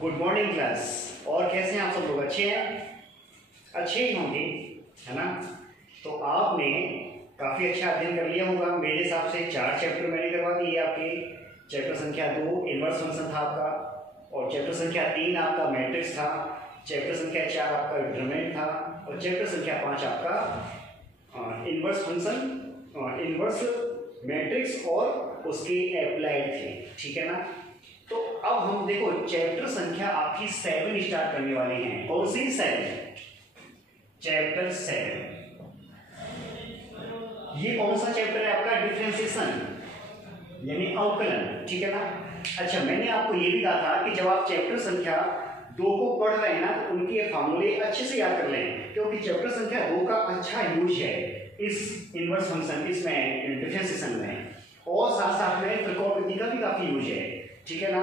Good morning class. और कैसे हैं आप सब लोग? अच्छे हैं? अच्छे ही होंगे, है ना? तो आपने काफ़ी अच्छा अध्ययन कर लिया होगा। मेरे हिसाब से 4 चैप्टर मैंने करवा दिए आपके। चैप्टर संख्या 2 इनवर्स फंक्शन था आपका, और चैप्टर संख्या 3 आपका मैट्रिक्स था, चैप्टर संख्या 4 आपका डिटरमिनेंट था, और चैप्टर संख्या 5 आपका इनवर्स फंक्शन, इनवर्स मैट्रिक्स और उसके एप्लाइड थे। ठीक है ना? तो अब हम देखो चैप्टर संख्या आपकी 7 स्टार्ट करने वाले हैं। कौन सी 7? चैप्टर 7। ये कौन सा चैप्टर है आपका? डिफरेंशिएशन यानी अवकलन। ठीक है ना? अच्छा, मैंने आपको ये भी कहा था कि जब आप चैप्टर संख्या 2 को पढ़ रहे हैं ना, तो उनके फॉर्मूले अच्छे से याद कर लें, क्योंकि चैप्टर संख्या 2 का अच्छा यूज है इस इनवर्स फंक्शन, इसमें डिफरेंशिएशन में, और साथ साथ में त्रिकोणमिति का भी काफी यूज है। ठीक है ना?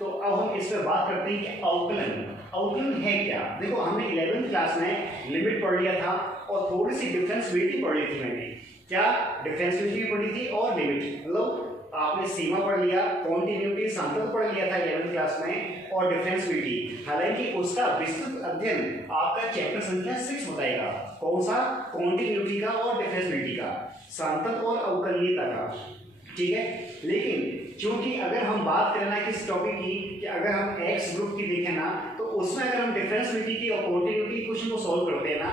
तो अब हम इस पर बात करते हैं कि अवकलन है क्या। देखो, हमने 11वीं क्लास में लिमिट पढ़ लिया था और थोड़ी सी डिफरेंशिएबिलिटी पढ़ ली थी। मैंने क्या डिफरेंशिएबिलिटी पढ़ी थी और लिमिट, मतलब आपने सीमा पढ़ लिया, कॉन्टिन्यूटी सांतत्य पढ़ लिया था 11वीं क्लास में, और डिफरेंशिएबिलिटी। हालांकि उसका विस्तृत अध्ययन आपका चैप्टर संख्या 6 बताएगा। कौन सा? कॉन्टिन्यूटी का और डिफरेंशिएबिलिटी का, सांतत्य और अवकलनीयता का। ठीक है? लेकिन क्योंकि अगर हम बात करें ना किस टॉपिक की, कि अगर हम एक्स ग्रुप की देखें ना, तो उसमें अगर हम डिफरेंशिएबिलिटी की और कॉन्टिन्यूटी क्वेश्चन को सॉल्व करते हैं ना,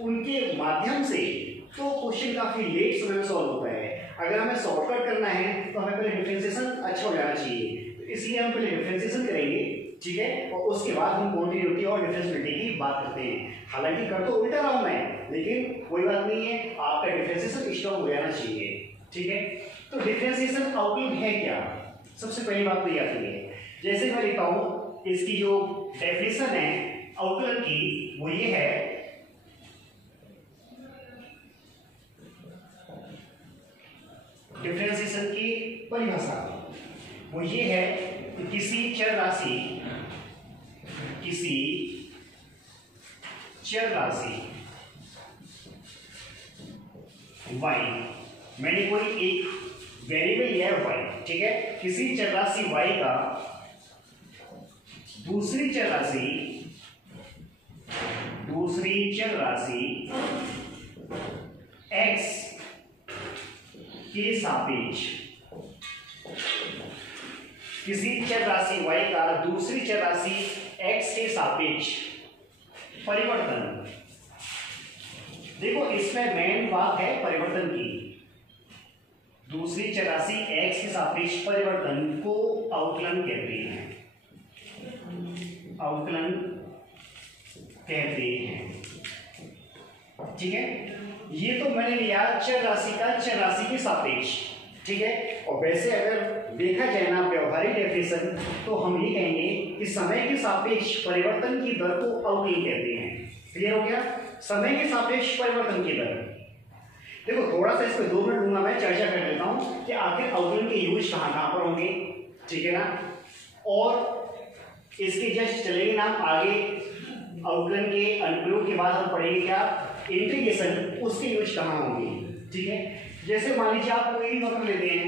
उनके माध्यम से, तो क्वेश्चन काफी लेट समय में सॉल्व होता है। अगर हमें शॉर्टकट करना है तो हमें पहले डिफरेंशिएशन अच्छा हो जाना चाहिए, तो इसलिए हम पहले डिफरेंशिएशन करेंगे। ठीक है? और उसके बाद हम कॉन्टिन्यूटी और डिफरेंशिएबिलिटी की बात करते हैं। हालांकि कर तो उल्टा रहा हूं मैं, लेकिन कोई बात नहीं है, आपका डिफरेंशिएशन स्ट्रांग हो जाना चाहिए। ठीक है? तो डिफरेंशिएशन अवकलन है क्या? सबसे पहली बात तो ये आती है, जैसे मैं लिखता हूं, इसकी जो डेफिनेशन है अवकलन की, वो ये है, डिफरेंशिएशन की परिभाषा वो ये है कि किसी चर राशि y, मैंने कोई एक वेरिएबल लिया है y। ठीक है? किसी चर राशि y का दूसरी चर राशि x के सापेक्ष, किसी चर राशि y का दूसरी चर राशि x के सापेक्ष परिवर्तन। देखो, इसमें मेन बात है परिवर्तन की। दूसरी चर राशि x के सापेक्ष परिवर्तन को अवकलन कहते हैं, अवकलन कहते हैं। ठीक है? ये तो मैंने लिया चर राशि का चर राशि के सापेक्ष। ठीक है? और वैसे अगर देखा जाए ना व्यवहारिक डेफिनेशन, तो हम ये कहेंगे कि समय के सापेक्ष परिवर्तन की दर को अवकलन कहते हैं। क्लियर हो गया? समय के सापेक्ष परिवर्तन की दर। देखो, थोड़ा सा इस पे 2 मिनट लूंगा, मैं चर्चा कर लेता हूं कि आखिर अवकलन के यूज कहां पर होंगे। ठीक है ना? और इसके जस्ट चलेंगे ना आगे, अवकलन के अनुप्रयोग के बाद हम पढ़ेंगे क्या इंटीग्रेशन, उसके यूज कहां होंगे। ठीक है? जैसे मान लीजिए आप कोई भी वक्र लेते हैं,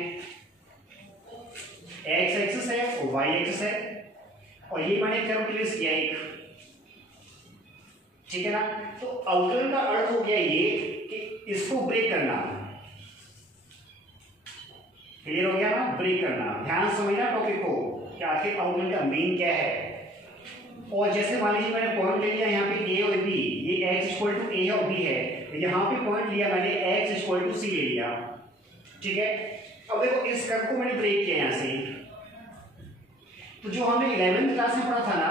एक्स एक्सिस है और वाई एक्सिस है, और ये मैंने कर्व ट्रेस किया एक। ठीक है ना? तो अवकलन का अर्थ हो गया ये कि इसको ब्रेक करना। क्लियर हो गया ना? ब्रेक करना। ध्यान समझना टॉपिक को कि आखिर अवकलन का मीन क्या है। और जैसे मान लीजिए मैंने पॉइंट ले लिया यहाँ पे ए और बी, ये x इक्वल टू ए और बी है, यहाँ पे पॉइंट लिया मैंने x इक्वल टू सी ले लिया। ठीक है? अब देखो, इस कर्व को मैंने ब्रेक किया यहाँ से, तो जो हमने 11वीं क्लास में पढ़ा था ना,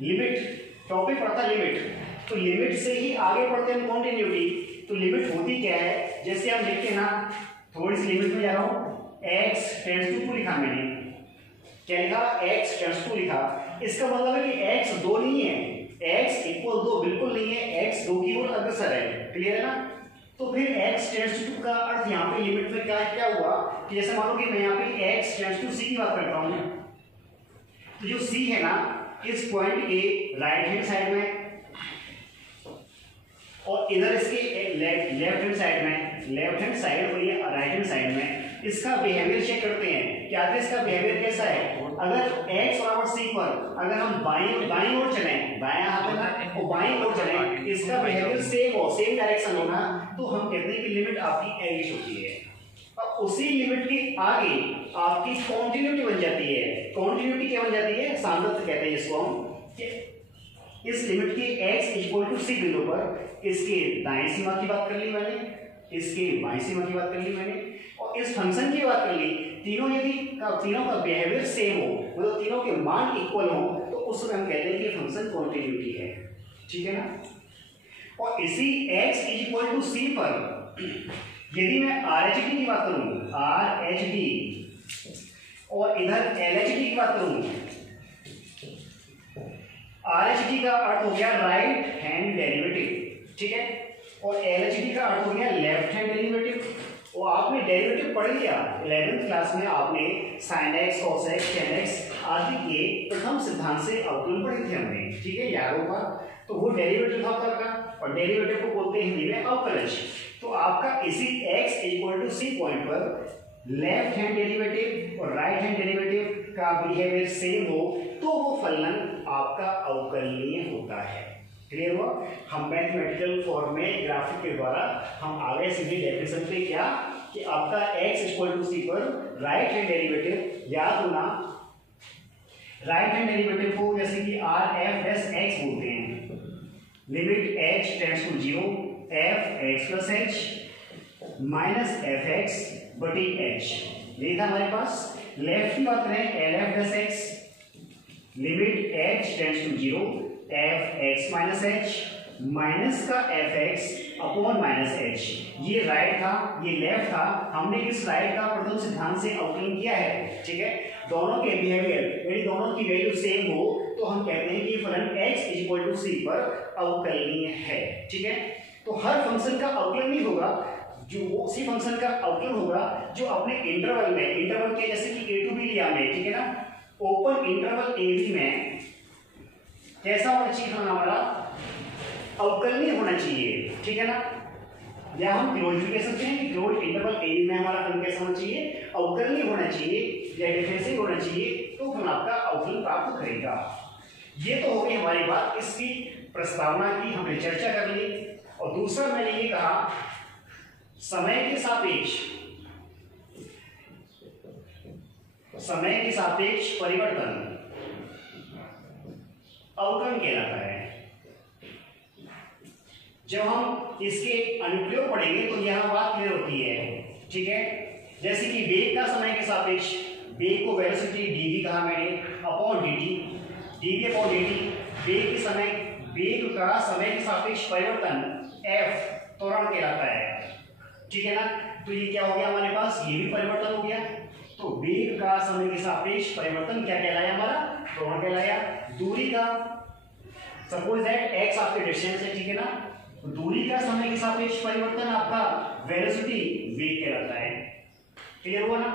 लिमिट टॉपिक पढ़ा था लिमिट, तो लिमिट से ही आगे पढ़ते हैं कॉन्टिन्यूटी। तो लिमिट होती क्या है, जैसे हम लिखते हैं ना, थोड़ी सी लिमिट में जा रहा हूँ, x टेंड्स टू 2 लिखा मैंने। क्या लिखा? x टेंड्स टू लिखा। इसका मतलब है कि x 2 नहीं है, x इक्वल 2 बिल्कुल नहीं है, x 2 की ओर अग्रसर है। क्लियर है ना? तो फिर x टेंड्स टू का अर्थ यहाँ पे लिमिट में क्या हुआ कि जैसे मान लो कि मैं यहाँ पे x टेंड्स टू c की बात करता हूँ, तो जो c है ना, इस पॉइंट के राइट हैंड साइड में, और इधर इसके लेफ्ट हैंड साइड में, लेफ्ट हैंड साइड और ये राइट हैंड साइड में इसका बिहेवियर चेक करते हैं कि आखिर इसका बिहेवियर कैसा है। अगर x बराबर c पर अगर हम बाईं ओर चलें, दायां हाथ है ना, और बाईं ओर चलें, इसका बिहेवियर सेम डायरेक्शन होना, तो हम कहते हैं कि लिमिट आपकी एलिश होती है। अब उसी लिमिट के आगे आपकी कॉन्टिन्यूटी बन जाती है। कॉन्टिन्यूटी क्या बन जाती है? सांद्रता कहते हैं जिसको हम। इस लिमिट के x इक्वल टू c बिंदु पर इसके दाएं सीमा की बात कर ली मैंने, इसके बाएं सीमा की बात कर ली मैंने, और इस फंक्शन की बात कर ली। तीनों यदि तीनों का बिहेवियर सेम हो, मतलब तीनों के मान इक्वल हो, तो उस समय हम कहते हैं कि फंक्शन कॉन्टिन्यूटी है। ठीक है ना? और इसी x इक्वल टू c पर यदि मैं RHD की बात करूं, RHD, और इधर LHD की बात करूं, RHD का अर्थ हो गया राइट हैंड डेरिवेटिव, ठीक है, और LHD का अर्थ हो गया लेफ्ट हैंड डेरिवेटिव। और आपने डेरिवेटिव पढ़ लिया 11th क्लास में, आपने sin x, cos x, tan x आदि के प्रथम सिद्धांत से अवकलन पढ़े थे हमने, ठीक है, याद होगा। तो वो डेरिवेटिव था आपका, और डेरिवेटिव को बोलते हैं हिंदी में अवकलज। तो आपका इसी x equal to c point पर लेफ्ट हैंड डेरिवेटिव और राइट हैंड डेरिवेटिव का बिहेवियर सेम हो, तो वो फलन आपका अवकलनीय होता है। क्लियर हुआ? हम मैथमेटिकल फॉर्म में ग्राफिक के द्वारा हम आगे सीधे डेफिनेशन पे क्या कि आपका x इक्वल टू c पर राइट हैंड डेरिवेटिव, याद होना राइट हैंड डेरिवेटिव को जैसे कि RfS(x) बोलते हैं। Limit h tends to 0 f(x + h) minus fx बटी h। ये था हमारे पास। लेफ्ट की बात करें LfS(x), limit h tends to 0 fx minus h minus का fx अपॉन माइनस h। ये राइट था, ये लेफ्ट था। हमने इस राइट का प्रथम सिद्धांत से अवकलन किया है, ठीक है। दोनों के बिहेवियर यदि दोनों की वैल्यू सेम हो, तो हम कहते हैं कि फलन x इक्वल टू c पर अवकलनीय है, ठीक है। तो हर फंक्शन का अवकलन नहीं होगा, जो उसी फंक्शन का अवकलन होगा जो अपने इंटरवल में, इंटरवल के जैसे कि a टू b लिया हमने, ठीक है ना। ओपन इंटरवल a b में कैसा होना चाहिए फलन हमारा? अवकलनीय होना चाहिए, ठीक है ना। या हम क्लोज भी कह सकते हैं कि क्लोज इंटरवल a b में हमारा फलन कैसा होना चाहिए? अवकलनीय होना चाहिए या डिफरेंशियल होना चाहिए, तो फलन आपका अवकलन प्राप्त करेगा। ये तो हो गई हमारी बात, इसकी प्रस्तावना की हमने चर्चा कर ली। और दूसरा मैंने ये कहा समय के सापेक्ष परिवर्तन अवकलन कहलाता है। जब हम इसके अनुप्रयोग पढ़ेंगे तो यह बात क्लियर होती है, ठीक है। जैसे कि वेग का समय के सापेक्ष, वेग को वेलोसिटी dv कहा मैंने, upon dt, dv upon dt, वेग का समय के सापेक्ष परिवर्तन f त्वरण कहलाता है, ठीक है ना। तो ये क्या हो गया हमारे पास? ये भी परिवर्तन हो गया। तो वेग का समय के सापेक्ष परिवर्तन क्या कहलाया? हमारा त्वरण कहलाया। दूरी का, सपोज दैट x आपके डिस्टेंस है, ठीक है ना, तो दूरी का समय के सापेक्ष परिवर्तन आपका वेलोसिटी वेग कहलाता है। क्लियर हुआ ना?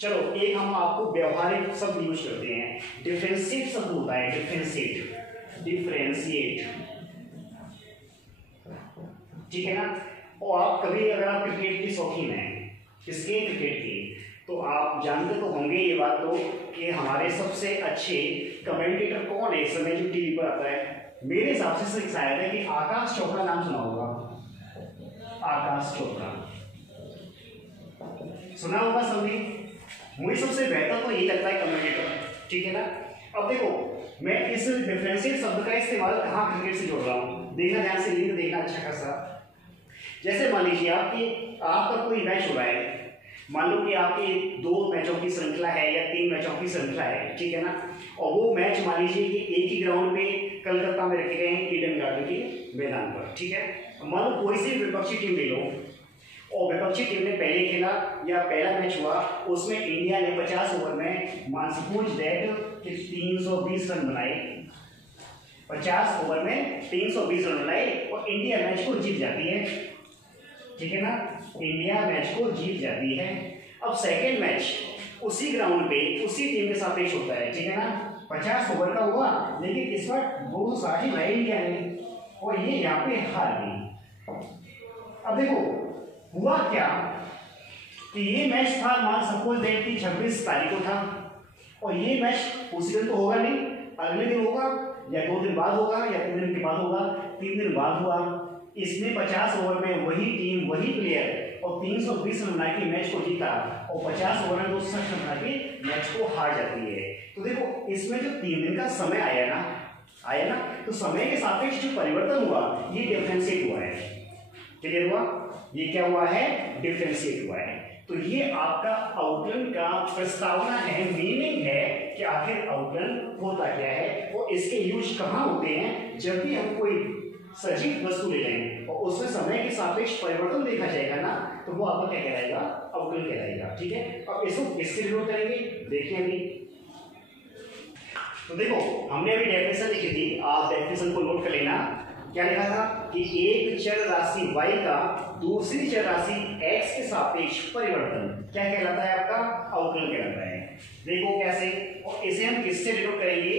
चलो एक हम आपको व्यवहारिक शब्द यूज करते हैं, डिफरेंशिएट शब्द होता है, डिफरेंशिएट, ठीक है ना। और आप कभी अगर आप क्रिकेट की शौकीन हैं, किसके? क्रिकेट की, तो आप जानते तो होंगे ये बात तो कि हमारे सबसे अच्छे कमेंटेटर कौन है इस समय जो टीवी पर आता है? मेरे हिसाब से शायद है कि आकाश चोपड़ा नाम सुना होगा। आकाश चोपड़ा सुना होगा सबने। मुझे सबसे बेहतर तो यही लगता है कमेंटेटर, ठीक है ना। अब देखो मैं इस डिफरेंशिएट शब्द का इस्तेमाल कहाँ क्रिकेट से जोड़ रहा हूँ, देखना ध्यान से, लिंक देखना अच्छा खासा। जैसे मान लीजिए आपका कोई मैच हो रहा है, मान लो कि आपकी 2 मैचों की श्रृंखला है या 3 मैचों की श्रृंखला है, ठीक है ना। और वो मैच मान लीजिए कि एक ही ग्राउंड पे कलकत्ता में रखे गए हैं, ईडन गार्डन के मैदान पर, ठीक है। मान लो कोई सी विपक्षी टीम ले लो, और विपक्षी टीम ने पहले खेला या पहला मैच हुआ, उसमें इंडिया ने 50 ओवर में सपोज दैट 320 रन बनाए, 50 ओवर में 320 रन बनाए और इंडिया मैच को जीत जाती है, ठीक है ना। इंडिया मैच को जीत जाती है। अब सेकेंड मैच उसी ग्राउंड पे उसी टीम के सापेक्ष होता है, ठीक है ना। 50 ओवर का हुआ, लेकिन इस बार 260 बनाए इंडिया ने और ये यहाँ पे हार गई। अब देखो हुआ क्या, कि ये मैच था, मान सपोज दैट कि 26 तारीख को था, और ये मैच उसी दिन तो होगा नहीं, अगले दिन होगा या 2 दिन बाद होगा या 3 दिन के बाद होगा, 3 दिन बाद हुआ। इसमें 50 ओवर में वही टीम वही प्लेयर और 320 रन बना के मैच को जीता और 50 ओवर में 260 रन बना के मैच को हार जाती है। तो देखो इसमें जो 3 दिन का समय आया ना, तो समय के सापेक्ष जो परिवर्तन हुआ ये डिफरेंशिएट हुआ है। क्लियर हुआ? ये क्या हुआ है? डिफरेंशिएट हुआ है। तो ये आपका आउटलन का प्रस्तावना है, मीनिंग है कि आखिर आउटलन होता क्या है और इसके यूज कहाँ होते हैं। जब भी हम कोई सजीव वस्तु ले लेंगे और उसमें समय के सापेक्ष परिवर्तन देखा जाएगा ना, तो वो आपका क्या कहलाएगा? आउटलन कहलाएगा। ठीक है, अब इसको किसके लिए करेंगे देखिए अभी। तो देखो हमने अभी डेफिनेशन लिखी थी, आप डेफिनेशन को नोट कर लेना। क्या लिखा था कि एक चर राशि y का दूसरी चर राशि x के सापेक्ष परिवर्तन क्या कहलाता है? आपका अवकलन कहलाता है। देखो कैसे, और इसे हम किससे डिनोट करेंगे?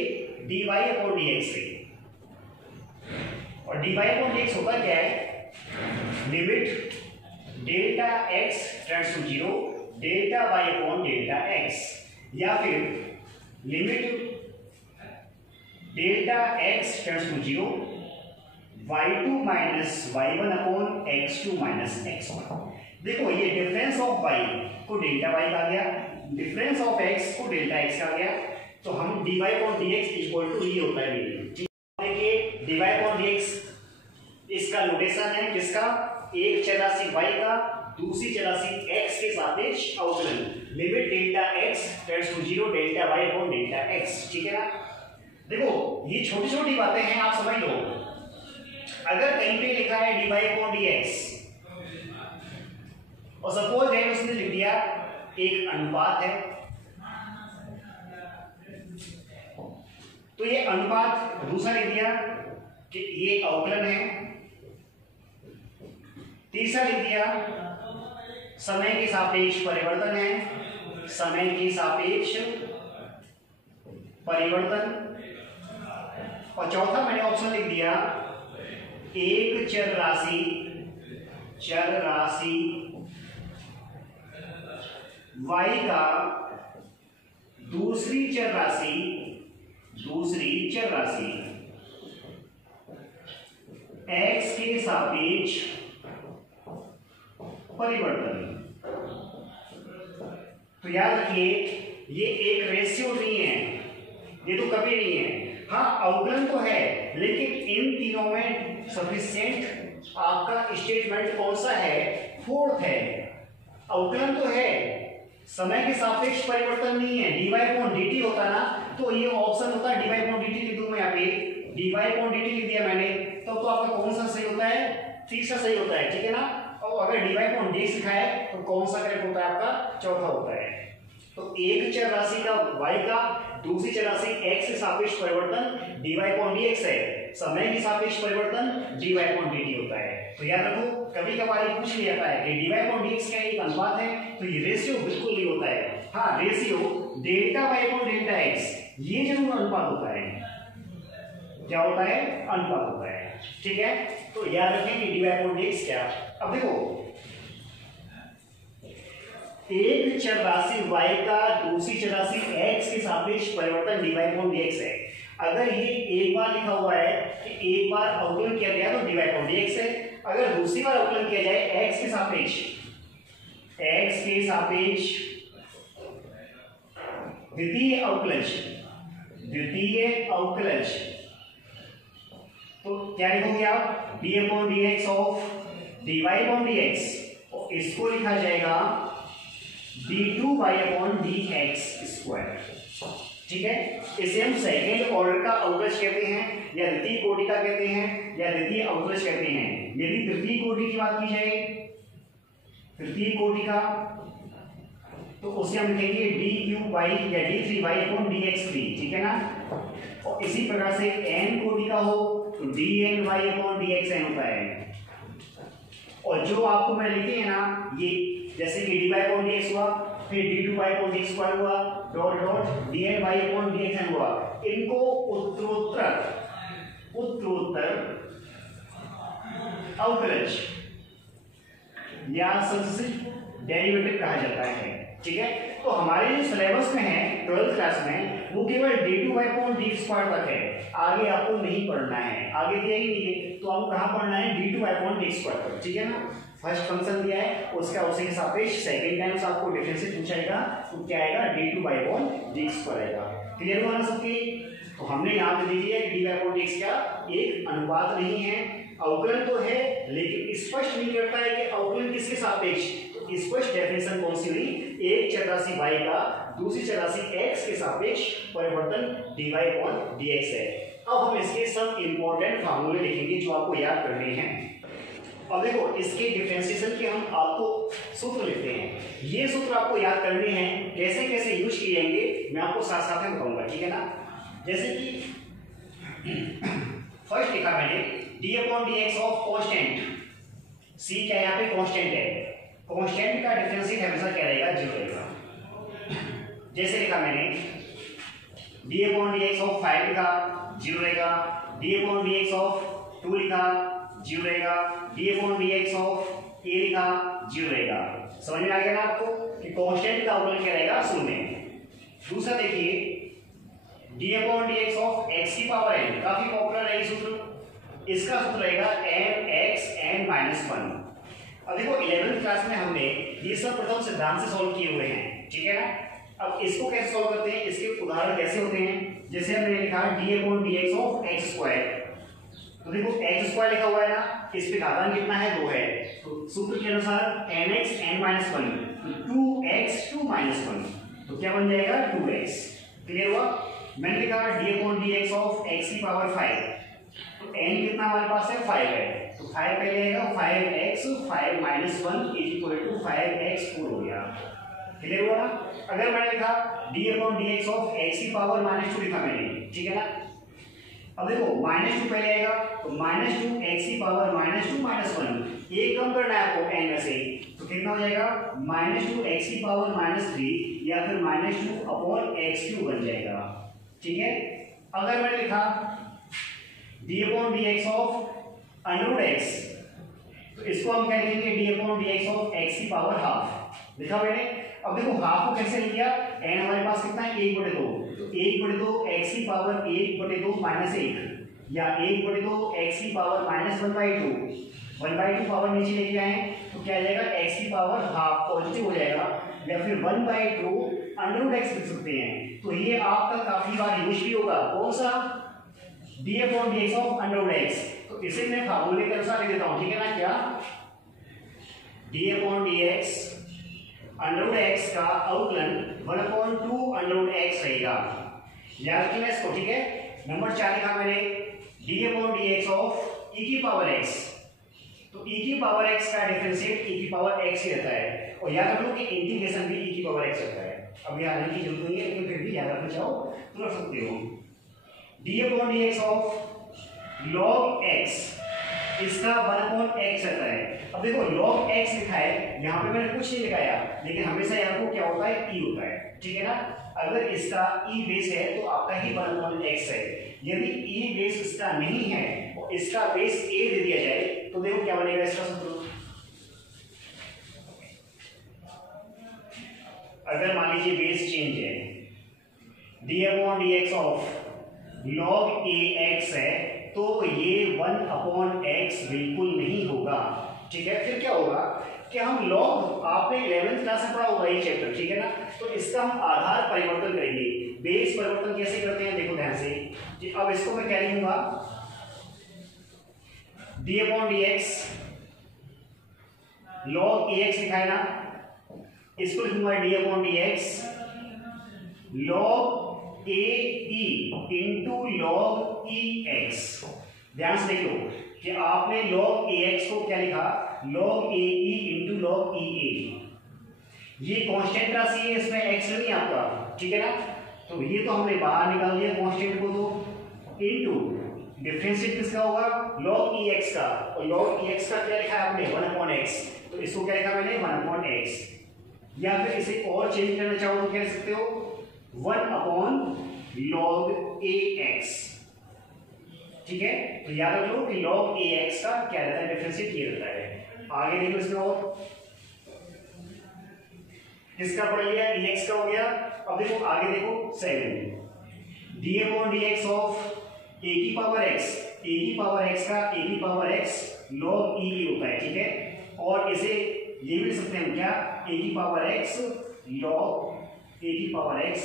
dy/dx से। और dy/dx होता क्या है? Limit delta x tends to 0 delta y/डेल्टा x, या फिर limit delta x tends to 0 y2 minus y1 upon x2 minus x1। देखो ये डिफरेंस ऑफ y को डेल्टा y कहा गया, डिफरेंस ऑफ x को डेल्टा x कहा गया। तो हम dy/dx इक्वल टू ये होता है। देखिए dy/dx इसका नोटेशन है किसका? एक चर राशि y का दूसरी चर राशि x के सापेक्ष अवकलन, limit delta x tends to 0 delta y upon delta x। ठीक है ना? देखो ये छोटी छोटी बातें हैं, आप समझ लो। अगर कहीं पे लिखा है dy/dx और सपोज है उसने लिख दिया एक अनुपात है, तो ये अनुपात, दूसरा लिख दिया कि ये अवकलन है, तीसरा लिख दिया समय के सापेक्ष परिवर्तन है, समय के सापेक्ष परिवर्तन, और चौथा मैंने ऑप्शन लिख दिया एक चर राशि y का दूसरी चर राशि x के सापेक्ष परिवर्तन। तो याद रखिए ये एक रेशियो नहीं है, ये तो कभी नहीं है। हाँ अवकलन तो है, लेकिन इन तीनों में सफिशिएंट आपका स्टेटमेंट कौन सा है? फोर्थ है। अवकलन तो है, समय के सापेक्ष परिवर्तन नहीं है। dy/dt होता ना, तो ये ऑप्शन होता है dy/dt लिख दूं मैं यहाँ पे, dy/dt लिख दिया मैंने, तो आपका कौन सा सही होता है? तीसरा सही होता है। ठीक है ना? और अगर dy/dx लिखा है तो कौन सा करेक्ट होता है? आपका चौथा होता है। तो एक चर राशि का y का दूसरी चर राशि x के सापेक्ष परिवर्तन dy/dx है, समय के सापेक्ष परिवर्तन dy/dt होता है। तो याद रखो कभी कभार पूछ लिया जाता है कि dy/dx का एक अनुपात है, तो ये रेशियो बिल्कुल नहीं होता है। हाँ रेशियो डेल्टा y/डेल्टा x ये जरूर अनुपात होता है। क्या होता है? अनुपात होता है। ठीक है, तो याद रखें कि dy/dx क्या। अब देखो एक चर राशि y का दूसरी चर राशि x के सापेक्ष परिवर्तन dy/dx है। अगर ये एक बार लिखा हुआ है कि एक बार अवकलन किया गया तो dy/dx है, अगर दूसरी बार अवकलन किया जाए x के सापेक्ष द्वितीय अवकलज, तो क्या लिखोगे आप? d/dx ऑफ dy/dx, और इसको लिखा जाएगा d2y/dx स्क्वायर। ठीक है, इसे हम सेकेंड ऑर्डर का अवकलज कहते हैं, या द्वितीय कोटि का कहते हैं, या द्वितीय अवकलज कहते हैं। यदि तृतीय कोटि की बात की जाए, तृतीय कोटि का, तो उसे हम लिखेंगे d3y या d3y/dx3। ठीक है ना? और इसी प्रकार से n कोटि का हो तो dny/dxn होता है। और जो आपको मैं लिखे हैं ना, ये जैसे कि dy/dx हुआ, फिर d2y/dx स्क्वायर हुआ, डॉट डॉट dny/dxn हुआ, इनको उत्तरोत्तर अवकलज या सक्सेसिव डेरिवेटिव कहा जाता है। ठीक है, तो हमारे जो सिलेबस में है 12th क्लास में वो केवल d2/d² तक है, आगे आपको नहीं पढ़ना है, आगे दिया ही नहीं है, तो आपको कहाँ पढ़ना है d2/d² तक। ठीक है ना, फर्स्ट फंक्शन दिया है, उसका उसी के सापेक्ष सेकंड टाइम से आपको डिफरेंशिएट पूछाएगा, तो क्या आएगा d2/d² आएगा। क्लियर हुआ ना सबकी? तो हमने यहाँ पे देखिए d/dx क्या एक अनुपात नहीं है, अवकलन तो है, लेकिन स्पष्ट नहीं करता है कि अवकलन किसके सापेक्ष। तो स्पष्ट डेफिनेशन कौन सी हुई, एक चरराशि y का दूसरी चरराशि x के सापेक्ष परिवर्तन dy/dx है। अब हम इसके सब इंपॉर्टेंट फार्मूले लिखेंगे जो आपको याद करने हैं। अब देखो इसके डिफरेंशिएशन के हम आपको सूत्र लिखते हैं, ये सूत्र आपको याद करने हैं, कैसे कैसे यूज किए जाएंगे मैं आपको साथ साथ में बताऊंगा। ठीक है ना, जैसे कि फर्स्ट लिखा मैंने d/dx ऑफ कांस्टेंट, c क्या यहाँ पे कांस्टेंट है, कांस्टेंट का डिफरेंशिएट हमेशा क्या रहेगा 0 रहेगा। जैसे लिखा मैंने d/dx ऑफ 5 लिखा 0 रहेगा, d/dx ऑफ 2 लिखा 0 रहेगा, d/dx ऑफ a लिखा 0 रहेगा। समझ में आ गया ना आपको कि कांस्टेंट का अवकलन क्या रहेगा 0। दूसरा देखिए d/dx ऑफ x की पावर n, काफी पॉपुलर है ये सूत्र, इसका सूत्र रहेगा mx n-1। अब देखो 11th क्लास में हमने ये सब प्रथम सिद्धांत से सॉल्व किए हुए हैं। ठीक है ना, अब इसको कैसे सॉल्व करते हैं, इसके उदाहरण कैसे होते हैं, जैसे हमने लिखा d/dx ऑफ x², तो देखो x² लिखा हुआ है ना, इस पे घातांक कितना है 2 है, तो सूत्र के अनुसार mx n-1, तो 2x 2-1, तो क्या बन जाएगा 2x। क्लियर हुआ? मैंने लिखा d/dx ऑफ x की पावर 5, तो n कितना हमारे पास है 5 है, तो 5 पहले आएगा 5x 5-1 = 5x4 हो गया। क्लियर हुआ ना? अगर मैंने लिखा d/dx ऑफ x की पावर -2 लिखा मैंने, ठीक है ना, अब देखो -2 पहले आएगा, तो -2 x की पावर -2-1, ये कम करना है आपको n में से, तो कितना हो जाएगा -2 x की पावर -3 या फिर -2/x³ बन जाएगा। ठीक है, अगर मैंने लिखा d/dx ऑफ √x, तो इसको हम क्या लिखेंगे d/dx ऑफ x की पावर ½ लिखा मैंने। अब देखो हाफ को कैसे लिखा, n हमारे पास कितना है 1/2, तो 1/2 x की पावर 1/2 -1 या 1/2 x की पावर -1/2 पावर नीचे लेके आए, तो क्या आ जाएगा x की पावर ½ पॉजिटिव हो जाएगा, या फिर 1/2 √x लिख सकते हैं। तो ये आपका काफी बार यूज भी होगा, कौन सा d/dx ऑफ √x, तो इसे मैं फार्मूले के अनुसार लिख देता हूं। ठीक है ना, क्या d/dx √x का अवकलन 1/2 रहेगा, याद रखिए इसको। ठीक है, नंबर 4 लिखा मैंने d/dx ऑफ e की पावर x, तो e की पावर x का डिफरेंशिएट e की पावर x ही रहता है, और याद रखो कि इंटीग्रेशन भी e की पावर x रहता है। अब याद रखने की जरूरत नहीं है, लेकिन फिर भी याद रखना चाहो तो रख सकते हो। d/dx ऑफ log x, इसका 1/x रहता है। अब देखो log x लिखा है, यहाँ पे मैंने कुछ नहीं लिखाया, लेकिन हमेशा यहाँ को क्या होता है e होता है। ठीक है ना, अगर इसका e बेस है तो आपका ही 1/x है, यदि e बेस इसका नहीं है और इसका बेस a दे दिया जाए, तो देखो क्या बनेगा इसका सूत्र। अगर मान लीजिए बेस चेंज है, d/dx ऑफ log ax है, तो ये 1/x बिल्कुल नहीं होगा। ठीक है, फिर क्या होगा कि हम log, आपने 11th क्लास में पढ़ा होगा ये चैप्टर, ठीक है ना, तो इसका हम आधार परिवर्तन करेंगे। बेस परिवर्तन कैसे करते हैं देखो ध्यान से कि अब इसको मैं क्या लिखूंगा d/dx log ax लिखा है ना, इसको लिखूंगा d/dx log ae into log ex। ध्यान से देखो कि आपने log ax को क्या लिखा log ae into log ea, ये कांस्टेंट राशि है, इसमें x नहीं आपका, ठीक है ना, तो ये तो हमने बाहर निकाल दिया कांस्टेंट को, तो इनटू डिफरेंशिएट किसका होगा log ex का, और log ex का क्या लिखा है आपने 1/x, तो इसको क्या लिखा मैंने 1/x, या फिर इसे और चेंज करना चाहो तो क्या लिख सकते हो 1/log ax। ठीक है, तो याद रख लो कि log ax का क्या रहता है डिफरेंशिएट ये रहता है। आगे देखो इसमें और किसका पढ़ लिया, dx का हो गया। अब देखो आगे देखो 7 d/dx ऑफ a की पावर x का a की पावर x log e होता है, ठीक है। और इसे ये भी लिख सकते हैं क्या, a की पावर x log a की पावर x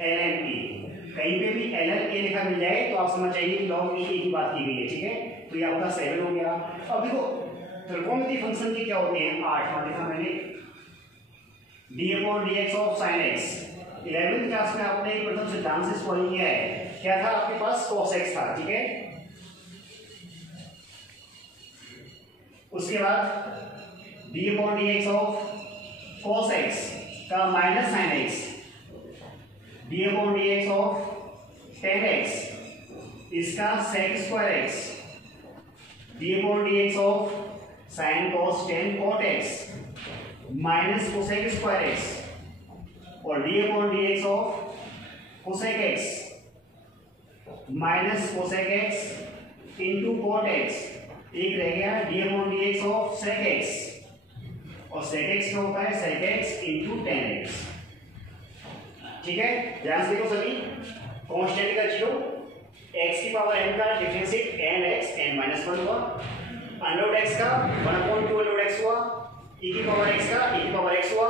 ln a। कहीं पे भी ln a लिखा मिल जाए तो आप समझ जाइए कि log e की बात की गई है, ठीक है। तो ये आपका 7 हो गया। अब देखो त्रिकोणमितीय फंक्शन के क्या होते हैं, 8 लिखा मैंने, d/dx ऑफ sin x। 11वीं क्लास में आपने प्रथम सिद्धांत से सॉल्व किया है, क्या था आपके पास cos x था, ठीक है। उसके बाद d/dx ऑफ cos x का minus sin x, d/dx of tan x इसका sec square x, d/dx of sin cos tan cot x minus cosec square x, और d/dx of cosec x minus cosec x into cot x। एक रह गया d/dx of sec x, और sec x क्या होता है, sec x into tan x, ठीक है। ध्यान से देखो सभी, कांस्टेंट का 0, x की पावर m का differentiate n x n minus 1 हुआ, अंडर x का 1/2 अंडर x हुआ, e की पावर x का e की पावर x हुआ,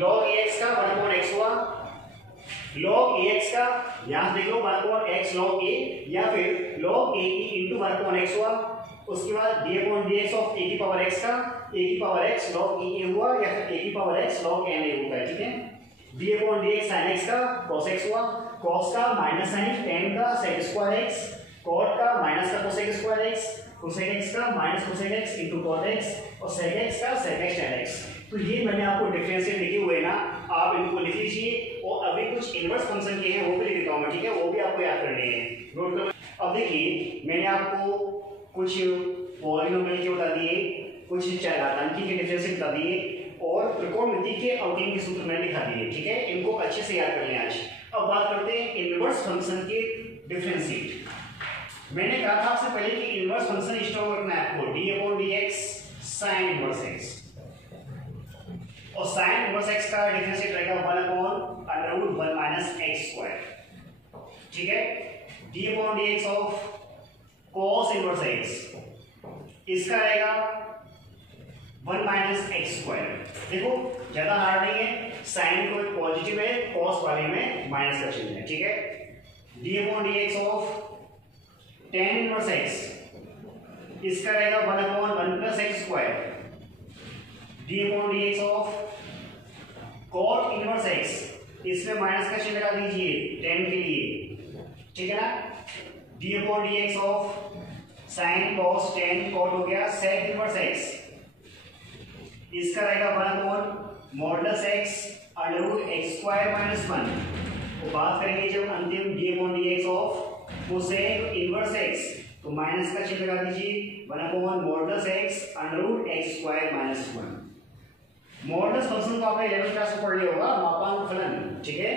log ax का 1/x हुआ, log ax का यहां देख लो 1/x log a, या फिर log a इंटू 1/x हुआ। उसके बाद d/dx ऑफ a की पावर x का a की power x log e a हुआ, या फिर a की power x log n a होता है, ठीक है। d/dx sin x का cos x हुआ, cos का माइनस sin, tan का sec स्क्वायर x, cot का माइनस का cosec square x, cosec x का minus cosec x into cot x, और sec x का sec x tan x। तो ये मैंने आपको डिफरेंशिएट लिखे हुए ना, आप इनको लिख लीजिए। और अभी कुछ इनवर्स फंक्शन के हैं वो भी लिख देता हूं मैं, ठीक है, वो भी आपको याद करने हैं, नोट करो। अब देखिए मैंने आपको कुछ पॉलिनोमियल के बता दिए, कुछ चरघातांकी के डिफरेंशिएट बता दिए, और त्रिकोणमिति के अवकलन के सूत्र मैंने दिखा दिए, ठीक है। इनको अच्छे से याद कर लें आज। अब बात करते हैं इनवर्स फंक्शन के डिफरेंशिएट। मैंने कहा था आपसे पहले कि इनवर्स फंक्शन इस तरह रखना है आपको, d/dx sin इनवर्स x, और sin इनवर्स x का डिफरेंशिएट रहेगा 1/√1 माइनस x स्क्वायर, ठीक है। d/dx of cos inverse x इसका रहेगा 1 माइनस x स्क्वायर। देखो ज्यादा हार्ड नहीं है, sin को पॉजिटिव है, cos वाले में माइनस का चिन्ह है, ठीक है। d/dx of tan inverse x इसका रहेगा 1/1 plus x square. d/dx of cot inverse x इसमें माइनस का चिन्ह लगा दीजिए tan के लिए, ठीक है ना। d/dx of sin cos tan cot हो गया sec इनवर्स x इसका रहेगा 1/mod modulus x under root x square minus 1। तो बात करेंगे जब अंतिम d/dx of cosec inverse x, तो माइनस का चिन्ह लगा दीजिए 1/mod modulus x under root x square minus 1। Modulus function को आपने 11वीं क्लास में पढ़ लिया होगा, मापांक फलन, ठीक है।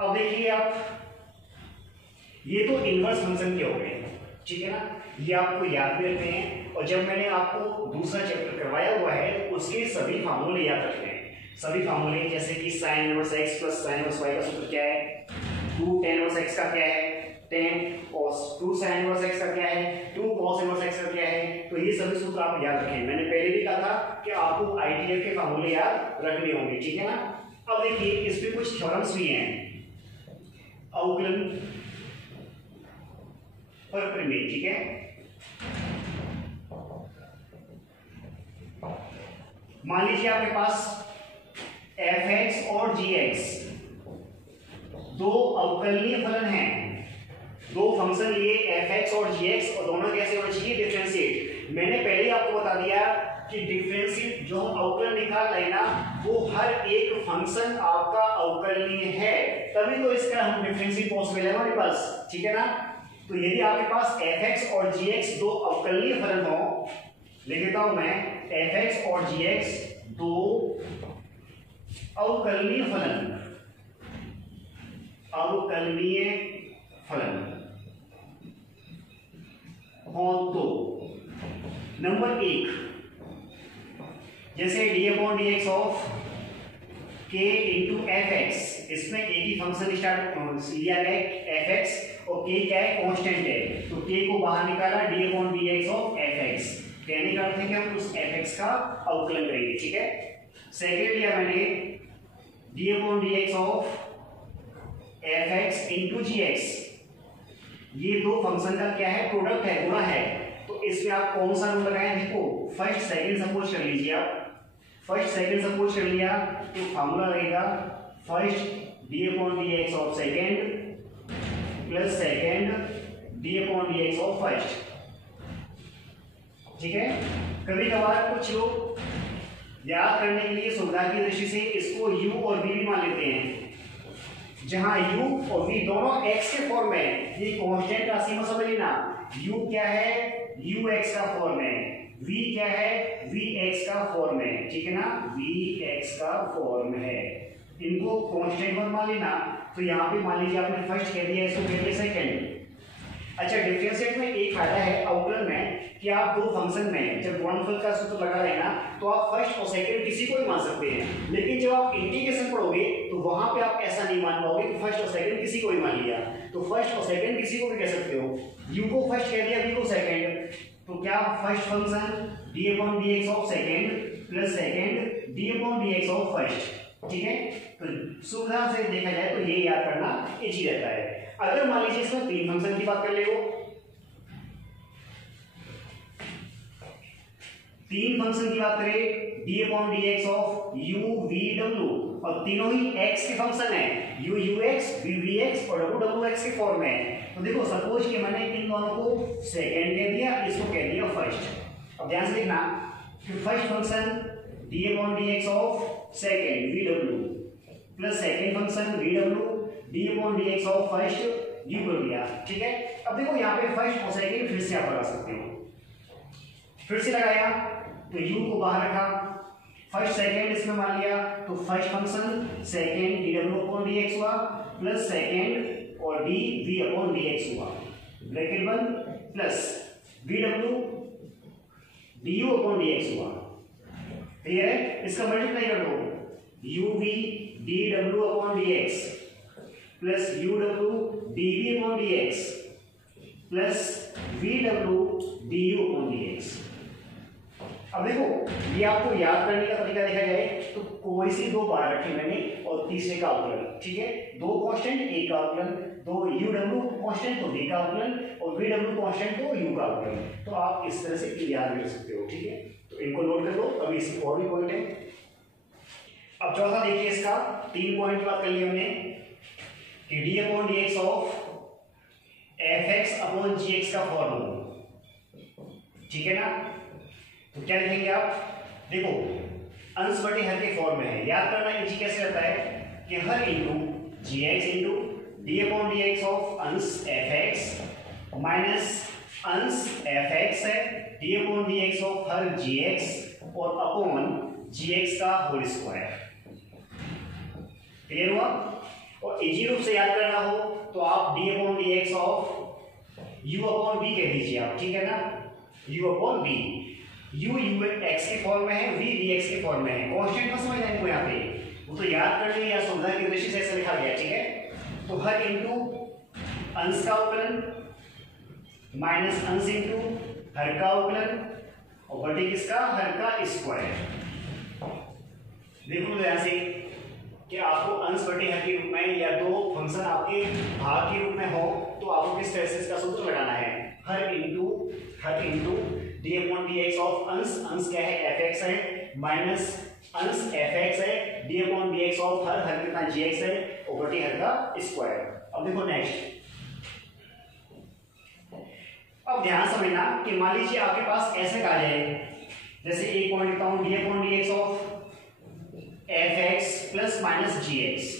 अब देखिए आप, ये तो इनवर्स फंक्शन के हो गए, ठीक है ना, ये आपको याद भी रखते हैं। और जब मैंने आपको दूसरा चैप्टर करवाया हुआ है तो उसके सभी फार्मूले याद रखते हैं, सभी फार्मूले, जैसे कि sin inverse x plus sin inverse y का सूत्र क्या है, 2 tan इनवर्स x का क्या है, 10 cos 2 sin इनवर्स x का क्या है, 2 cos इनवर्स x का क्या है। तो ये सभी सूत्र आप याद रखें। मैंने पहले भी कहा था कि आपको आईटीएफ के फार्मूले याद रखने होंगे, ठीक है ना। अब देखिए इसमें कुछ थ्योरम्स भी हैं, अवकलन पर परिमेय, ठीक है। मान लीजिए आपके पास f(x) और g(x) दो अवकलनीय फलन हैं, दो फंक्शन लिए f(x) और g(x), और दोनों कैसे होना चाहिए, डिफरेंशिएट। मैंने पहले ही आपको बता दिया कि डिफरेंशिएट जो अवकलन निकाल लेना वो हर एक फंक्शन आपका अवकलनीय है, तभी तो इसका हम डिफरेंशिएट पॉसिबल है हमारे पास, ठीक है ना। तो यदि आपके पास f(x) और g(x) दो अवकलनीय फलन हो, लिख देता हूं मैं, f(x) और g(x) दो अवकलनीय फलन, अवकलनीय फलन हो तो नंबर 1, जैसे D upon D x of के इंटू एफ एक्स, इसमें एक ही फंक्शन स्टार्ट लिया गया एफ एक्स और के क्या है कांस्टेंट है, तो के को बाहर निकाला D upon D x of F x, कहने का अर्थ है कि हम उस एफ एक्स का अवकलन करेंगे, ठीक है। सेकेंड लिया मैंने d upon D x of F x into g x, ये दो फंक्शन का क्या है प्रोडक्ट है, गुणा है, तो इसमें आप कौन सा रूल लगाएं, देखो फर्स्ट सेकंड सपोज कर लीजिए आप, फर्स्ट सेकंड सपोज कर लिया तो फार्मूला रहेगा first D upon D x of second plus second D upon D x of first, ठीक है। कभी कभार कुछ लोग याद करने के लिए सुविधा की दृष्टि से इसको u और v भी मान लेते हैं, जहां u और v दोनों x के फॉर्म में है, ये कांस्टेंट राशि में समझ लेना, u क्या है ux का फॉर्म है, v क्या है vx का फॉर्म है, ठीक है ना, vx का फॉर्म है, इनको कांस्टेंट मत मान लेना। तो यहाँ पे मान लीजिए आपने फर्स्ट कह दिया, इसको कह दिया सेकंड। अच्छा, डिफरेंशिएट में एक फायदा है अवकलन में कि आप दो फंक्शन में जब गुणनफल का सूत्र लगा रहे ना तो आप फर्स्ट और सेकंड किसी को भी मान सकते हैं, लेकिन जब आप इंटीग्रेशन पढ़ोगे तो वहां पे आप ऐसा नहीं मान पाओगे कि फर्स्ट और सेकंड किसी को भी मान लिया, तो फर्स्ट और सेकंड किसी को भी कह सकते हो, u को फर्स्ट कह दिया v को सेकंड, तो क्या first function d upon dx of second plus second d upon dx of first, ठीक है। तो सुविधा से देखा जाए तो ये याद करना इजी रहता है। अगर मान लीजिए इसमें तीन फंक्शन की बात कर ले, तीन फंक्शन की बात करें d upon dx of u v w, और तीनों ही x के फंक्शन है, u ux v vx और w wx के फॉर्म में है, तो देखो सपोज कि मैंने इन दोनों को सेकंड कह दिया, इसको कह दिया फर्स्ट। अब ध्यान से देखना कि first function d upon dx of second vw plus second function vw d upon dx of first u कर दिया, ठीक है। अब देखो यहाँ पे फर्स्ट और सेकंड फिर से आप लगा सकते हो, फिर से लगाया तो u को बाहर रखा, फर्स्ट सेकंड इसमें मान लिया तो first function second dw upon dx हुआ प्लस सेकंड और d v अपॉन dx हुआ, ब्रैकेट बंद, plus vw du upon dx हुआ, क्लियर है। इसका मल्टीप्लाई कर दो, uv dw upon dx plus uw dv upon dx plus vw du upon dx। अब देखो ये आपको याद करने का तरीका देखा जाए तो कोई सी दो बार रखी मैंने और तीसरे का अवकलन, ठीक है, दो कांस्टेंट एक का अवकलन, दो uw कांस्टेंट तो v का अवकलन और vw कांस्टेंट तो u का अवकलन, तो आप इस तरह से याद कर सकते हो, ठीक है। तो इनको नोट कर लो, अभी इसकी और भी पॉइंट है। अब चौथा देखिए, इसका तीन पॉइंट बात कर ली हमने कि d upon dx of fx upon gx का फॉर्म, ठीक है ना। तो क्या लिखेंगे आप, देखो अंश बटे हर के फॉर्म में है, याद करना इजी कैसे रहता है कि हर into gx into d upon dx of अंश fx माइनस अंश fx है d अपॉन dx ऑफ हर gx और अपॉन gx का होल स्क्वायर, क्लियर हुआ। और इजी रूप से याद करना हो तो आप d upon dx of u upon v कह दीजिए आप, ठीक है ना, u upon v, u x के फॉर्म में है, v vx के फॉर्म में है, कांस्टेंट को समझना इनको यहाँ पे, वो तो याद करने या सुविधा की दृष्टि से ऐसे लिखा गया, ठीक है। तो हर इंटू अंश का अवकलन माइनस अंश इंटू हर का अवकलन और बटे किसका, हर का स्क्वायर। देखो तो यहाँ से कि आपको अंश बटे हर के रूप में या दो फंक्शन आपके भाग के रूप में हो तो आपको किस तरह से इसका सूत्र लगाना है, हर into d upon dx of अंश क्या है fx है माइनस अंश fx है d अपॉन dx ऑफ हर कितना gx है और बटे हर का स्क्वायर। अब देखो नेक्स्ट, अब ध्यान समझना कि मान लीजिए आपके पास ऐसे कहा जाए, जैसे एक पॉइंट लिखता हूं d upon dx of fx plus minus gx,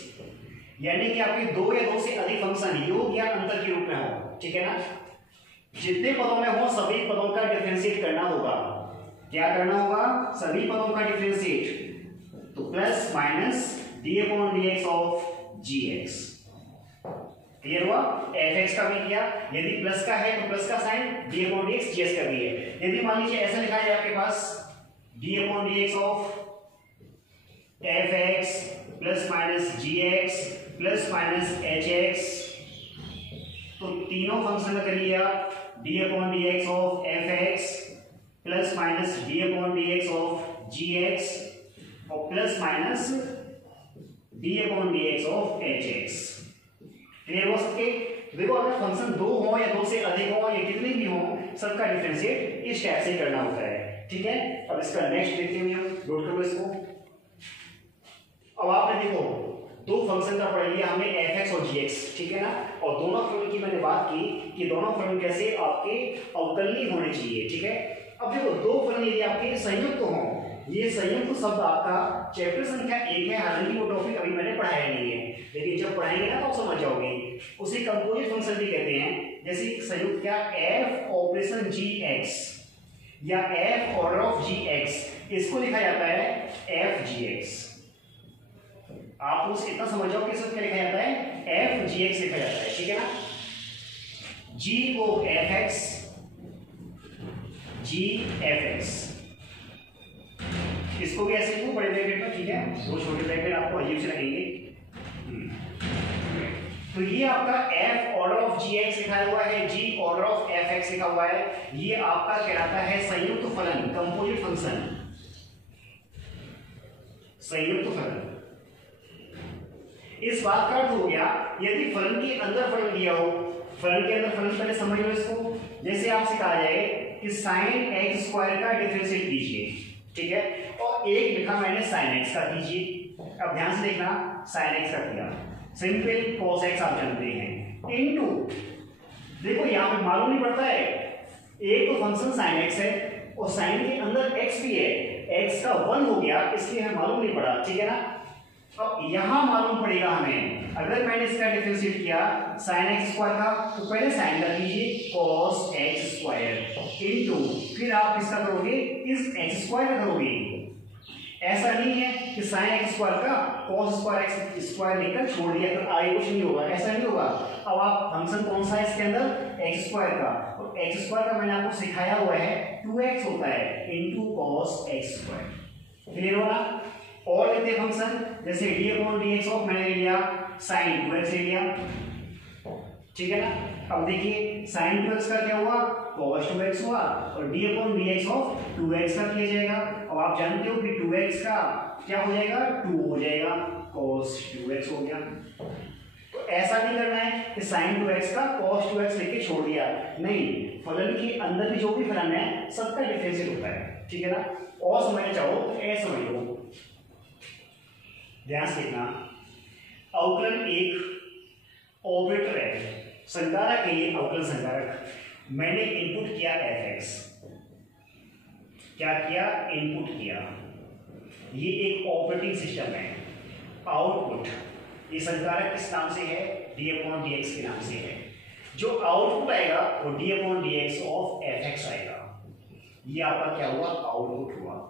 यानी कि आपके दो या दो से अधिक फंक्शन योग या अंतर के रूप में हो, ठीक है ना। जितने पदों में हो सभी पदों का डिफरेंशिएट करना होगा, क्या करना होगा, सभी पदों का डिफरेंशिएट, तो plus minus d upon dx of gx, clear हुआ। fx का भी किया, यदि प्लस का है तो प्लस का sign d upon dx gx का भी है। यदि मान लीजिए ऐसा लिखा है आपके पास D upon D x of F X plus minus G X plus minus H X. तो तीनों फंक्शन का करिए आप D upon D x of F X plus minus D upon D x of ji X और plus minus D upon D x of H X. Clear हो सबके? देखो अगर फंक्शन दो हो या दो से अधिक हो या कितने भी हो, सबका डिफरेंशिएट इस टाइप से करना होता है। ठीक है, अब इसका नेक्स्ट देखते हैं हम, नोट करो इसको। अब आपने देखो दो फंक्शन का पढ़ लिया हमने एफ एक्स और जी एक्स, ठीक है ना, और दोनों फलन की मैंने बात की कि दोनों फलन कैसे आपके अवकलनीय होने चाहिए। ठीक है, अब देखो दो फलन यदि आपके संयुक्त हों, ये संयुक्त शब्द आपका चैप्टर संख्या 1 है, हालांकि वो टॉपिक अभी मैंने पढ़ाया नहीं है, लेकिन जब पढ़ाएंगे ना तो आप समझ जाओगे। उसे कंपोजिट फंक्शन भी कहते हैं, जैसे संयुक्त क्या एफ ऑपरेशन जी एक्स या f order of ji x, इसको लिखा जाता है एफ जी एक्स। आप उस इतना समझ जाओ कि इसको क्या लिखा जाता है, एफ जी एक्स लिखा जाता है। ठीक है ना, जी को एफ एक्स, जी एफ एक्स, इसको भी ऐसे लिखो बड़े ब्रैकेट में। ठीक है, दो छोटे ब्रैकेट आपको अजीब से लगेंगे। तो ये आपका f order of ji x लिखा हुआ है, g order of F x लिखा हुआ है, ये आपका कहलाता है संयुक्त फलन, कंपोजिट फंक्शन, संयुक्त फलन। इस बात का अर्थ हो गया यदि फलन के अंदर फलन दिया हो, फलन के अंदर फलन पहले समझ लो इसको। जैसे आपसे कहा जाए कि साइन एक्स स्क्वायर का डिफरेंशिएट कीजिए, ठीक है, और एक लिखा मैंने साइन एक्स का कीजिए। अब ध्यान से देखना, साइन एक्स का किया, सिंपल cos x आप जानते हैं, इनटू देखो यहां पे मालूम नहीं पड़ता है, एक तो फंक्शन sin x है और sin के अंदर x भी है, x का 1 हो गया इसलिए हमें मालूम नहीं पड़ा। ठीक है ना, अब यहां मालूम पड़ेगा हमें, अगर मैंने इसका डिफरेंशिएट किया sin x स्क्वायर का, तो पहले sin का कीजिए cos x स्क्वायर इनटू फिर आप इसका करोगे इस x स्क्वायर का करोगे। ऐसा नहीं है कि sin x स्क्वायर का cos स्क्वायर x स्क्वायर लेकर छोड़ दिया तो आगे कुछ नहीं होगा, ऐसा नहीं होगा। अब आप फंक्शन कौन सा है इसके अंदर, x स्क्वायर का, और x स्क्वायर का मैंने आपको सिखाया हुआ है 2x होता है into cos x square. Clear हो ना? और लेते हैं फंक्शन, जैसे d अपॉन dx ऑफ मैंने ले लिया sin 2x ले लिया, ठीक है ना। अब देखिए sin 2x का क्या हुआ, cos 2x हुआ, और d upon dx of 2x का किया जाएगा। अब आप जानते हो कि 2x का क्या हो जाएगा, 2 हो जाएगा, cos 2x हो गया। तो ऐसा नहीं करना है कि sin 2x का cos 2x लेके छोड़ दिया, नहीं, फलन के अंदर भी जो भी फलन है सबका डिफरेंशिएट होता है। ठीक है ना, और समझना चाहो तो ऐसा समझ लो, ध्यान से देखना। अवकलन एक ऑपरेटर है, संकारक के लिए अवकलन संकारक, मैंने इनपुट किया f(x), क्या किया, इनपुट किया, ये एक ऑपरेटिंग सिस्टम है। आउटपुट ये संकारक किस नाम से है, d अपॉन dx के नाम से है। जो आउटपुट आएगा वो d upon dx of f(x) आएगा। ये आपका क्या हुआ, आउटपुट हुआ।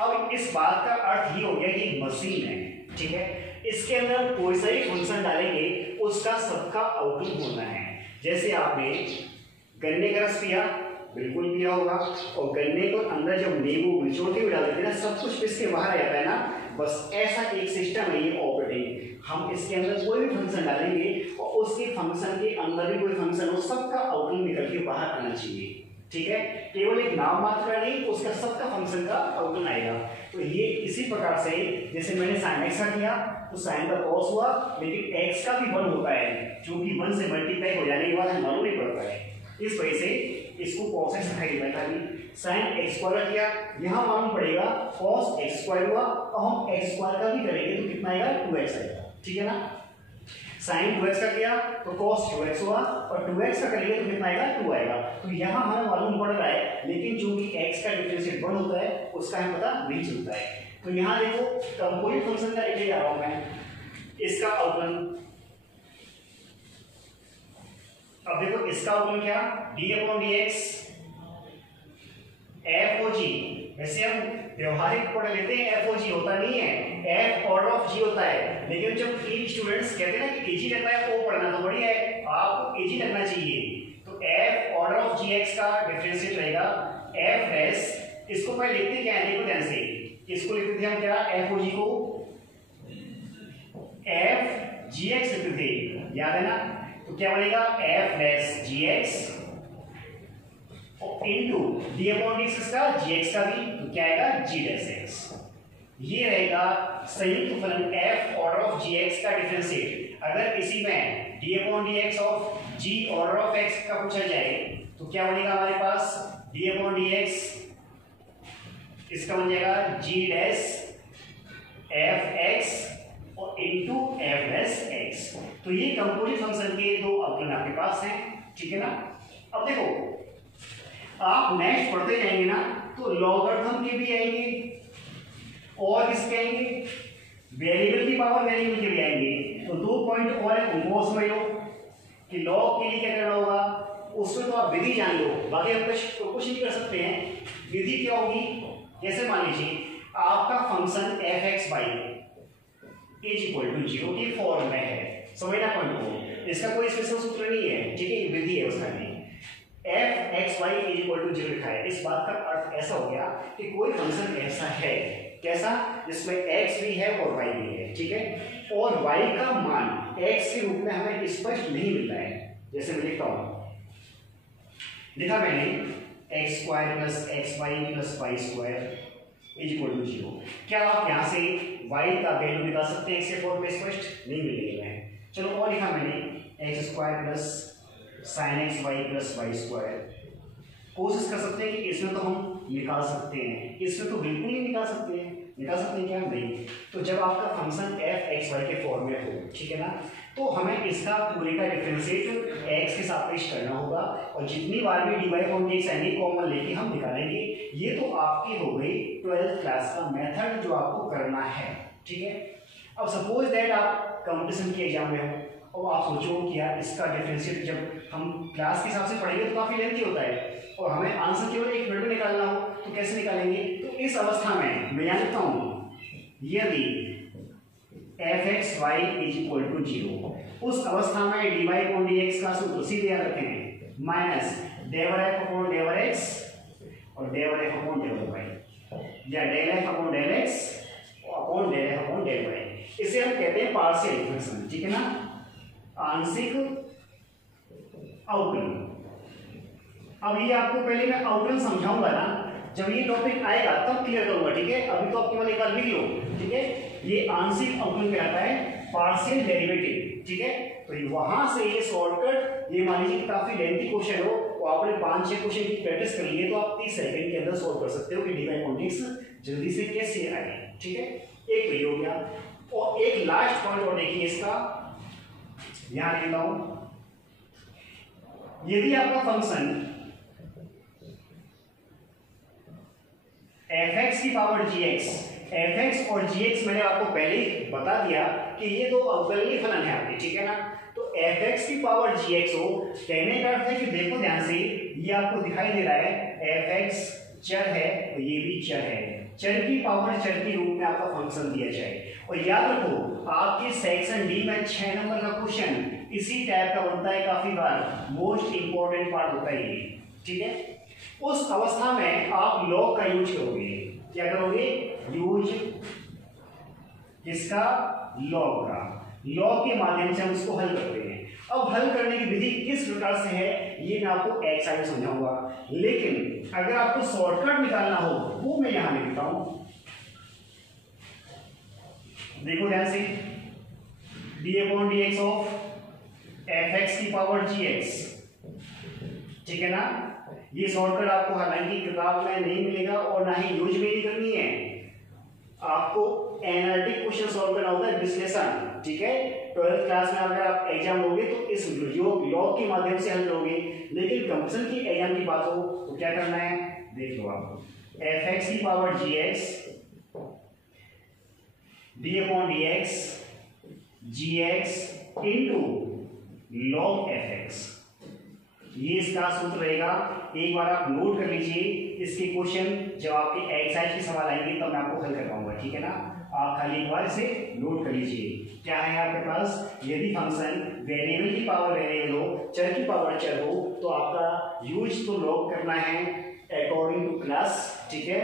अब इस बात का अर्थ ये हो गया कि मशीन है, ठीक है, इसके अंदर कोई सा भी फंक्शन डालेंगे उसका सबका अवकलन होना है। जैसे आपने गन्ने का रस पिया, बिल्कुल पिया होगा, और गन्ने को अंदर जब नींबू निचोड़ते हुए डाल देते हैं ना, सब कुछ पिस के बाहर आ जाता है ना, बस ऐसा एक सिस्टम है ये ऑपरेटिंग। हम इसके अंदर कोई भी फंक्शन डालेंगे और उसके फंक्शन के अंदर भी कोई फंक्शन हो, सबका अवकलन निकल के बाहर आना चाहिए। ठीक है, केवल एक नाम मात्र का नहीं, उसका सबका फंक्शन का अवकलन आएगा। तो ये इसी प्रकार से, जैसे मैंने sin x का किया तो sin का cos हुआ, लेकिन x का भी 1 होता है, क्योंकि 1 से मल्टीप्लाई हो जाने के बाद हमें मालूम नहीं पड़ता है, इस वजह से इसको cos x दिखाई देता है। sin x स्क्वायर किया, यहाँ मालूम पड़ेगा cos x स्क्वायर हुआ, और हम x स्क्वायर का भी करेंगे तो कितना आएगा, 2x आएगा। ठीक है ना, sin 2x का किया तो cos 2x हुआ, और 2x का करेंगे तो कितना आएगा, 2 आएगा। तो यहाँ हमें मालूम पड़ रहा है, लेकिन जो कि x का डिफरेंशिएट 1 होता है उसका हमें पता नहीं चलता है। तो यहाँ देखो कंपोजिट फंक्शन का लेके जा रहा हूं मैं, इसका अवकलन। अब देखो इसका अवकलन क्या, d upon dx f o g। वैसे हम व्यवहारिक पढ़ लेते हैं, एफ ओ जी होता नहीं है, एफ ऑर्डर ऑफ जी होता है, लेकिन जब स्टूडेंट्स कहते हैं ना कि एजी लगता है, वो पढ़ना तो बढ़िया है, आपको एजी लगना चाहिए। तो f order of ji x का डिफरेंशिएट रहेगा एफ एस इसको पहले लिखते क्या है, देखो ध्यान से, इसको लिखते थे हम क्या, एफ ओ जी को एफ जी एक्स लिखते थे, याद है ना। तो क्या बनेगा, F dash G X into D upon D x का, जी एक्स का भी, तो क्या आएगा, जी डैश एक्स। ये रहेगा संयुक्त फलन f order of ji x का डिफरेंशिएट। अगर इसी में d upon D x of g order of x का पूछा जाए तो क्या बनेगा हमारे पास, डी अपॉन डी एक्स, इसका बन जाएगा जी डैश एफ एक्स और इनटू एफ डैश एक्स। तो ये कंपोजिट फंक्शन के दो अवकलन आपके पास हैं, ठीक है ना। अब देखो आप नेक्स्ट पढ़ते जाएंगे ना तो लॉगरिथम के भी आएंगे और किसके आएंगे, वेरिएबल की पावर वेरिएबल के भी आएंगे। तो 2 पॉइंट और है, उनको समझ लो कि लॉग के लिए क्या करना होगा, उसमें तो आप विधि जान लो, बाकी आप कुछ नहीं कर सकते हैं। विधि क्या होगी, जैसे मान लीजिए आपका function f x y is equal to 0 की फॉर्म में है, समझना पॉइंट को, इसका कोई स्पेशल सूत्र नहीं है, ठीक है, विधि है उसका नहीं। F x y is equal to 0 लिखा है, इस बात का अर्थ ऐसा हो गया कि कोई फंक्शन ऐसा है, कैसा, जिसमें x भी है और y भी है, ठीक है, और y का मान x के रूप में हमें स्पष्ट नहीं मिल रहा है। जैसे मैं लिखता हूं, लिखा मैंने x square plus x y plus y square is equal to 0। क्या आप यहां से y का वैल्यू निकाल सकते हैं, x के फॉर्म में स्पष्ट नहीं मिल रही है। चलो और लिखा मैंने x square plus sine x y plus y square. कोशिश कर सकते हैं कि इसमें तो हम निकाल सकते हैं, इसमें तो बिल्कुल नहीं निकाल सकते हैं। निकाल सकते हैं क्या, नहीं। तो जब आपका फंक्शन एफ एक्स वाई के फॉर्म में हो, ठीक है ना, तो हमें इसका पूरे का डिफरेंशिएट एक्स के सापेक्ष करना होगा और जितनी बार भी d y upon D x आएंगे कॉमन लेके हम निकालेंगे। ये तो आपकी हो गई 12th क्लास का मेथड जो आपको करना है, ठीक है। अब सपोज दैट आप कंपटीशन के एग्जाम में हो और आप सोचो कि यार इसका डिफरेंशिएट जब हम क्लास के हिसाब से पढ़ेंगे तो काफी लेंथी होता है और हमें आंसर केवल 1 मिनट में निकालना हो, तो कैसे निकालेंगे। तो इस अवस्था में मैं यहाँ लिखता हूँ, यदि f x y is equal to 0, उस अवस्था में d y upon D x का सूत्र सीधे याद रखेंगे, minus del f upon del x और del f upon del y, या del f upon del x upon del f upon del y. इसे हम कहते हैं पार्शियल फंक्शन, ठीक है ना, आंशिक अवकलन। अब ये आपको पहले मैं अवकलन समझाऊंगा ना, जब ये टॉपिक आएगा तब क्लियर करूंगा, ठीक है। अभी तो आपके वाले एक बार लिख लो, ठीक है। ये आंशिक अवकलन कहलाता है, पार्शियल डेरिवेटिव, ठीक है। तो वहां से ये शॉर्टकट, ये मान लीजिए काफी लेंथी क्वेश्चन हो और आपने 5-6 क्वेश्चन की प्रैक्टिस कर लिए तो आप 30 सेकंड के अंदर सॉल्व कर सकते हो कि d y upon D x जल्दी से कैसे आए, ठीक है। एक तो ये हो गया और एक लास्ट पॉइंट और देखिए इसका, यहां लिखता हूं, यदि आपका फंक्शन एफ एक्स की power G x, F x और जी एक्स मैंने आपको पहले ही बता दिया कि ये दो अवकलनीय फलन है आपके, ठीक है ना। तो एफ एक्स की पावर जी एक्स हो, कहने का अर्थ है कि देखो ध्यान से, ये आपको दिखाई दे रहा है एफ एक्स चर है और ये भी चर है, चर की पावर चर के रूप में आपका फंक्शन दिया जाए। और याद रखो आपके सेक्शन डी में 6 नंबर का क्वेश्चन इसी टाइप का बनता है, काफी बार मोस्ट इंपॉर्टेंट पार्ट होता है ये, ठीक है। उस अवस्था में आप लॉग का यूज करोगे, क्या करोगे, यूज किसका, लॉग का। लॉग के माध्यम से हम उसको हल करते हैं। अब हल करने की विधि किस प्रकार से है ये मैं आपको एक साइड समझाऊंगा, लेकिन अगर आपको शॉर्टकट निकालना हो वो मैं यहां लिखता हूं, देखो ध्यान से, D upon D x of F X की पावर जी एक्स, ठीक है ना। ये शॉर्टकट आपको हालांकि किताब में नहीं मिलेगा और ना ही यूज भी नहीं करनी है, आपको एनालिटिक क्वेश्चन सॉल्व करना होता है, विश्लेषण, ठीक है। 12th क्लास में अगर आप एग्जाम लोगे तो इस लॉग के माध्यम से हल करोगे, लेकिन कंपटीशन की एग्जाम की बात हो तो क्या करना है, देख लो आप, एफ एक्स की power G X D upon D X G X into log F X, ये इसका सूत्र रहेगा। एक बार आप नोट कर लीजिए, इसके क्वेश्चन जब आपके एक्सरसाइज के सवाल आएंगे तब मैं आपको हल करवाऊंगा, ठीक है ना। आप खाली एक बार इसे नोट कर लीजिए। क्या है आपके पास, यदि फंक्शन वेरिएबल की पावर वेरिएबल हो, चर की पावर चर हो, तो आपका यूज तो लॉग करना है अकॉर्डिंग टू क्लास, ठीक है,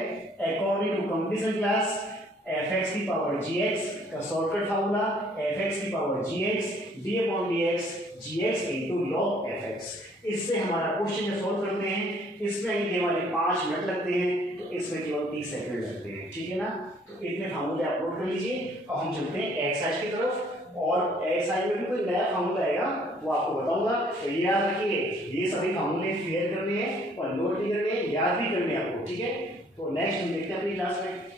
according to competition class fx की पावर gx का शॉर्टकट फार्मूला fx की power gx d upon dx gx into log fx। इससे हमारा क्वेश्चन जब सॉल्व करते हैं इसमें आगे वाले 5 मिनट लगते हैं, तो इसमें केवल 30 सेकंड लगते हैं, ठीक है ना। तो इतने फार्मूले आप नोट कर लीजिए। अब हम चलते हैं एक्सरसाइज की तरफ, और एक्सरसाइज में भी कोई नया फार्मूला आएगा वो आपको बताऊंगा। तो ये याद रखिए, ये सभी फार्मूले क्लियर करने हैं और नोट भी करने हैं, याद भी करने हैं आपको, ठीक है। तो नेक्स्ट हम देखते हैं अपनी क्लास में।